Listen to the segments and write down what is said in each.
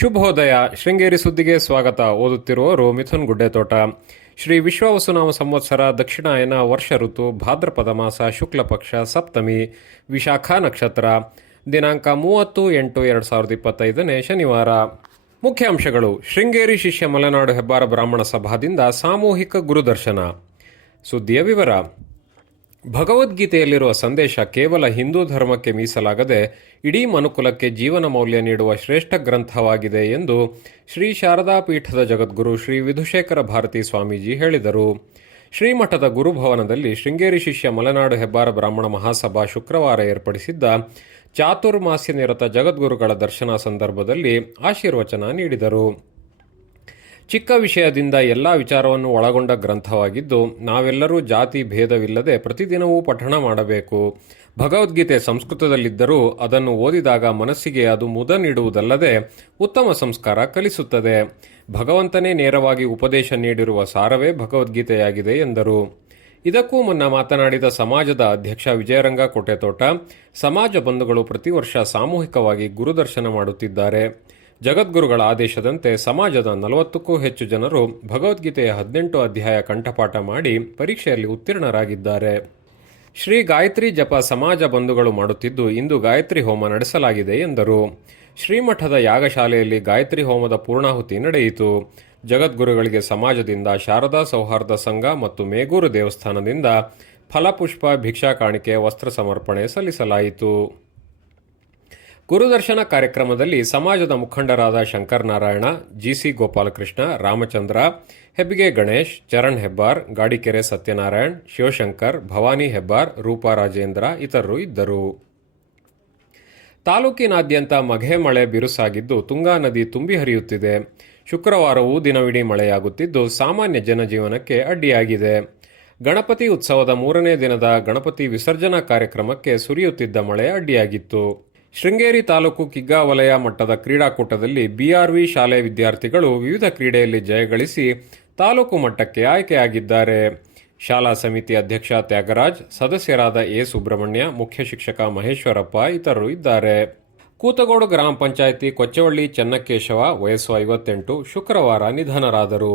ಶುಭೋದಯ. ಶೃಂಗೇರಿ ಸುದ್ದಿಗೆ ಸ್ವಾಗತ. ಓದುತ್ತಿರುವವರು ಮಿಥುನ್ ಗುಡ್ಡೆತೋಟ. ಶ್ರೀ ವಿಶ್ವವಸುನಾಮ ಸಂವತ್ಸರ ದಕ್ಷಿಣಾಯನ ವರ್ಷ ಋತು, ಭಾದ್ರಪದ ಮಾಸ, ಶುಕ್ಲ ಪಕ್ಷ, ಸಪ್ತಮಿ, ವಿಶಾಖ ನಕ್ಷತ್ರ. ದಿನಾಂಕ ಮೂವತ್ತು ಎಂಟು ಎರಡು ಸಾವಿರದ ಇಪ್ಪತ್ತೈದನೇ ಶನಿವಾರ. ಮುಖ್ಯಾಂಶಗಳು. ಶೃಂಗೇರಿ ಶಿಷ್ಯ ಮಲೆನಾಡು ಹೆಬ್ಬಾರ ಬ್ರಾಹ್ಮಣ ಸಭಾದಿಂದ ಸಾಮೂಹಿಕ ಗುರುದರ್ಶನ. ಸುದ್ದಿಯ ವಿವರ. ಭಗವದ್ಗೀತೆಯಲ್ಲಿರುವ ಸಂದೇಶ ಕೇವಲ ಹಿಂದೂ ಧರ್ಮಕ್ಕೆ ಮೀಸಲಾಗದೆ ಇಡೀ ಮನುಕುಲಕ್ಕೆ ಜೀವನ ಮೌಲ್ಯ ನೀಡುವ ಶ್ರೇಷ್ಠ ಗ್ರಂಥವಾಗಿದೆ ಎಂದು ಶ್ರೀ ಶಾರದಾ ಪೀಠದ ಜಗದ್ಗುರು ಶ್ರೀ ವಿಧುಶೇಖರ ಭಾರತಿ ಸ್ವಾಮೀಜಿ ಹೇಳಿದರು. ಶ್ರೀಮಠದ ಗುರುಭವನದಲ್ಲಿ ಶೃಂಗೇರಿ ಶಿಷ್ಯ ಮಲೆನಾಡು ಹೆಬ್ಬಾರ ಬ್ರಾಹ್ಮಣ ಮಹಾಸಭಾ ಶುಕ್ರವಾರ ಏರ್ಪಡಿಸಿದ್ದ ಚಾತುರ್ಮಾಸ್ಯ ನಿರತ ಜಗದ್ಗುರುಗಳ ದರ್ಶನ ಸಂದರ್ಭದಲ್ಲಿ ಆಶೀರ್ವಚನ ನೀಡಿದರು. ಚಿಕ್ಕ ವಿಷಯದಿಂದ ಎಲ್ಲ ವಿಚಾರವನ್ನು ಒಳಗೊಂಡ ಗ್ರಂಥವಾಗಿದ್ದು, ನಾವೆಲ್ಲರೂ ಜಾತಿ ಭೇದವಿಲ್ಲದೆ ಪ್ರತಿದಿನವೂ ಪಠಣ ಮಾಡಬೇಕು. ಭಗವದ್ಗೀತೆ ಸಂಸ್ಕೃತದಲ್ಲಿದ್ದರೂ ಅದನ್ನು ಓದಿದಾಗ ಮನಸ್ಸಿಗೆ ಅದು ಮುದ ನೀಡುವುದಲ್ಲದೆ ಉತ್ತಮ ಸಂಸ್ಕಾರ ಕಲಿಸುತ್ತದೆ. ಭಗವಂತನೇ ನೇರವಾಗಿ ಉಪದೇಶ ನೀಡಿರುವ ಸಾರವೇ ಭಗವದ್ಗೀತೆಯಾಗಿದೆ ಎಂದರು. ಇದಕ್ಕೂ ಮುನ್ನ ಮಾತನಾಡಿದ ಸಮಾಜದ ಅಧ್ಯಕ್ಷ ವಿಜಯರಂಗ ಕೋಟೆತೋಟ, ಸಮಾಜ ಬಂಧುಗಳು ಪ್ರತಿ ವರ್ಷ ಸಾಮೂಹಿಕವಾಗಿ ಗುರುದರ್ಶನ ಮಾಡುತ್ತಿದ್ದಾರೆ. ಜಗದ್ಗುರುಗಳ ಆದೇಶದಂತೆ ಸಮಾಜದ ನಲವತ್ತಕ್ಕೂ ಹೆಚ್ಚು ಜನರು ಭಗವದ್ಗೀತೆಯ ಹದಿನೆಂಟು ಅಧ್ಯಾಯ ಕಂಠಪಾಠ ಮಾಡಿ ಪರೀಕ್ಷೆಯಲ್ಲಿ ಉತ್ತೀರ್ಣರಾಗಿದ್ದಾರೆ. ಶ್ರೀ ಗಾಯತ್ರಿ ಜಪ ಸಮಾಜ ಬಂಧುಗಳು ಮಾಡುತ್ತಿದ್ದು ಇಂದು ಗಾಯತ್ರಿ ಹೋಮ ನಡೆಸಲಾಗಿದೆ ಎಂದರು. ಶ್ರೀಮಠದ ಯಾಗಶಾಲೆಯಲ್ಲಿ ಗಾಯತ್ರಿ ಹೋಮದ ಪೂರ್ಣಾಹುತಿ ನಡೆಯಿತು. ಜಗದ್ಗುರುಗಳಿಗೆ ಸಮಾಜದಿಂದ ಶಾರದಾ ಸೌಹಾರ್ದ ಸಂಘ ಮತ್ತು ಮೇಗೂರು ದೇವಸ್ಥಾನದಿಂದ ಫಲಪುಷ್ಪ ಭಿಕ್ಷಾ ಕಾಣಿಕೆ ವಸ್ತ್ರ ಸಮರ್ಪಣೆ ಸಲ್ಲಿಸಲಾಯಿತು. ಗುರುದರ್ಶನ ಕಾರ್ಯಕ್ರಮದಲ್ಲಿ ಸಮಾಜದ ಮುಖಂಡರಾದ ಶಂಕರ್ ನಾರಾಯಣ ಜಿಸಿ ಗೋಪಾಲಕೃಷ್ಣ, ರಾಮಚಂದ್ರ ಹೆಬ್ಬಿಗೆ ಗಣೇಶ್, ಚರಣ್ ಹೆಬ್ಬಾರ್, ಗಾಡಿಕೆರೆ ಸತ್ಯನಾರಾಯಣ್, ಶಿವಶಂಕರ್, ಭವಾನಿ ಹೆಬ್ಬಾರ್, ರೂಪಾ ರಾಜೇಂದ್ರ ಇತರರು ಇದ್ದರು. ತಾಲೂಕಿನಾದ್ಯಂತ ಮಘೆ ಮಳೆ ಬಿರುಸಾಗಿದ್ದು ತುಂಗಾ ನದಿ ತುಂಬಿ ಹರಿಯುತ್ತಿದೆ. ಶುಕ್ರವಾರವೂ ದಿನವಿಡೀ ಮಳೆಯಾಗುತ್ತಿದ್ದು ಸಾಮಾನ್ಯ ಜನಜೀವನಕ್ಕೆ ಅಡ್ಡಿಯಾಗಿದೆ. ಗಣಪತಿ ಉತ್ಸವದ ಮೂರನೇ ದಿನದ ಗಣಪತಿ ವಿಸರ್ಜನಾ ಕಾರ್ಯಕ್ರಮಕ್ಕೆ ಸುರಿಯುತ್ತಿದ್ದ ಮಳೆ ಅಡ್ಡಿಯಾಗಿತ್ತು. ಶೃಂಗೇರಿ ತಾಲೂಕು ಕಿಗ್ಗಾ ವಲಯ ಮಟ್ಟದ ಕ್ರೀಡಾಕೂಟದಲ್ಲಿ ಬಿಆರ್ವಿ ಶಾಲೆ ವಿದ್ಯಾರ್ಥಿಗಳು ವಿವಿಧ ಕ್ರೀಡೆಯಲ್ಲಿ ಜಯಗಳಿಸಿ ತಾಲೂಕು ಮಟ್ಟಕ್ಕೆ ಆಯ್ಕೆಯಾಗಿದ್ದಾರೆ. ಶಾಲಾ ಸಮಿತಿ ಅಧ್ಯಕ್ಷ ತ್ಯಾಗರಾಜ್, ಸದಸ್ಯರಾದ ಎ ಸುಬ್ರಹ್ಮಣ್ಯ, ಮುಖ್ಯ ಶಿಕ್ಷಕ ಮಹೇಶ್ವರಪ್ಪ ಇತರರು ಇದ್ದಾರೆ. ಕೂತಗೋಡು ಗ್ರಾಮ ಪಂಚಾಯಿತಿ ಕೊಚ್ಚವಳ್ಳಿ ಚೆನ್ನಕೇಶವ ವಯಸ್ಸು ಐವತ್ತೆಂಟು ಶುಕ್ರವಾರ ನಿಧನರಾದರು.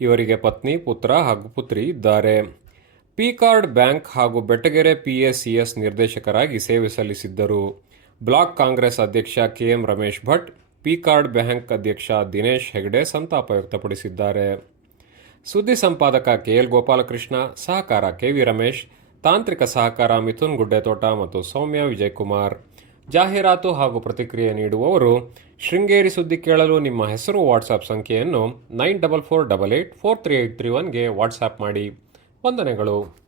ಇವರಿಗೆ ಪತ್ನಿ, ಪುತ್ರ ಹಾಗೂ ಪುತ್ರಿ ಇದ್ದಾರೆ. ಪಿ ಕಾರ್ಡ್ ಬ್ಯಾಂಕ್ ಹಾಗೂ ಬೆಟ್ಟಗೆರೆ ಪಿಎಸ್ಸಿಎಸ್ ನಿರ್ದೇಶಕರಾಗಿ ಸೇವೆ ಸಲ್ಲಿಸಿದ್ದರು. ಬ್ಲಾಕ್ ಕಾಂಗ್ರೆಸ್ ಅಧ್ಯಕ್ಷ KM Ramesh Bhat PCARD bank ಅಧ್ಯಕ್ಷ ದಿನೇಶ್ ಹೆಗ್ಡೆ ಸಂತಾಪ ವ್ಯಕ್ತಪಡಿಸಿದ್ದಾರೆ. ಸುದ್ದಿ ಸಂಪಾದಕ ಕೆಎಲ್ ಗೋಪಾಲಕೃಷ್ಣ, ಸಹಕಾರ ಕೆವಿ ರಮೇಶ್, ತಾಂತ್ರಿಕ ಸಹಕಾರ ಮಿಥುನ್ ಗುಡ್ಡೆತೋಟ ಮತ್ತು ಸೌಮ್ಯ ವಿಜಯಕುಮಾರ್. ಜಾಹೀರಾತು ಹಾಗೂ ಪ್ರತಿಕ್ರಿಯೆ ನೀಡುವವರು, ಶೃಂಗೇರಿ ಸುದ್ದಿ ಕೇಳಲು ನಿಮ್ಮ ಹೆಸರು, ವಾಟ್ಸಾಪ್ ಸಂಖ್ಯೆಯನ್ನು nine double four double eight four three eight three ಒನ್ಗೆ WhatsApp ಮಾಡಿ. ವಂದನೆಗಳು.